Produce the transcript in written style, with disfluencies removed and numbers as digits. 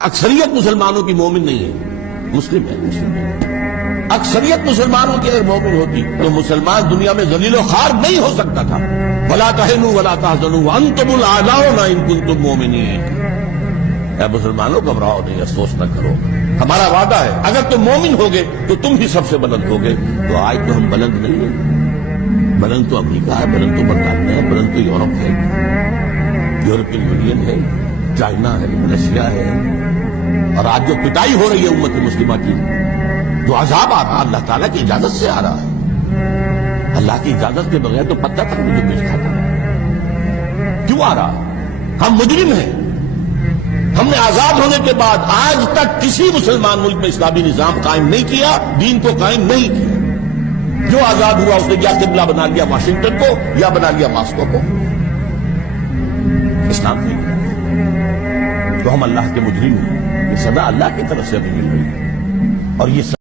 اکثریت مسلمانوں کی مومن نہیں ہے، مسلم ہے۔ اکثریت مسلمانوں کی اگر مومن ہوتی تو مسلمان دنیا میں ذلیل و خوار نہیں ہو سکتا تھا۔ وَلَا تَهِنُوا وَلَا تَحْزَنُوا وَأَنْتُمُ الْأَعْلَوْنَ إِن كُنتُم مُؤْمِنِينَ۔ اے مسلمانوں گھبراؤ نہیں، افسوس نہ کرو، ہمارا وعدہ ہے اگر تم مومن ہوگے تو تم ہی سب سے بلند ہوگے۔ تو آج تو ہم بلند نہیں ہیں، بلند تو امریکہ ہے، بلند تو برطانیہ ہے، بلند تو یورپ ہے، یورپین یونین ہے، چائنا ہے، رشیا ہے، اور آج جو پٹائی ہو رہی ہے امت مسلمہ کی، جو عذاب آ رہا اللہ تعالیٰ کی اجازت سے آ رہا ہے، اللہ کی اجازت کے بغیر تو پتہ تک مجھے بیچ کھاتا ہے۔ کیوں آ رہا؟ ہم مجرم ہیں۔ ہم نے آزاد ہونے کے بعد آج تک کسی مسلمان ملک میں اسلامی نظام قائم نہیں کیا، دین کو قائم نہیں کیا۔ جو آزاد ہوا اس نے یا قبلہ بنا لیا واشنگٹن کو یا بنا لیا ماسکو کو، اسلام نہیں کیا۔ تو ہم اللہ کے مجرم ہیں، یہ سزا اللہ کی طرف سے ہمیں مل رہی ہے، اور یہ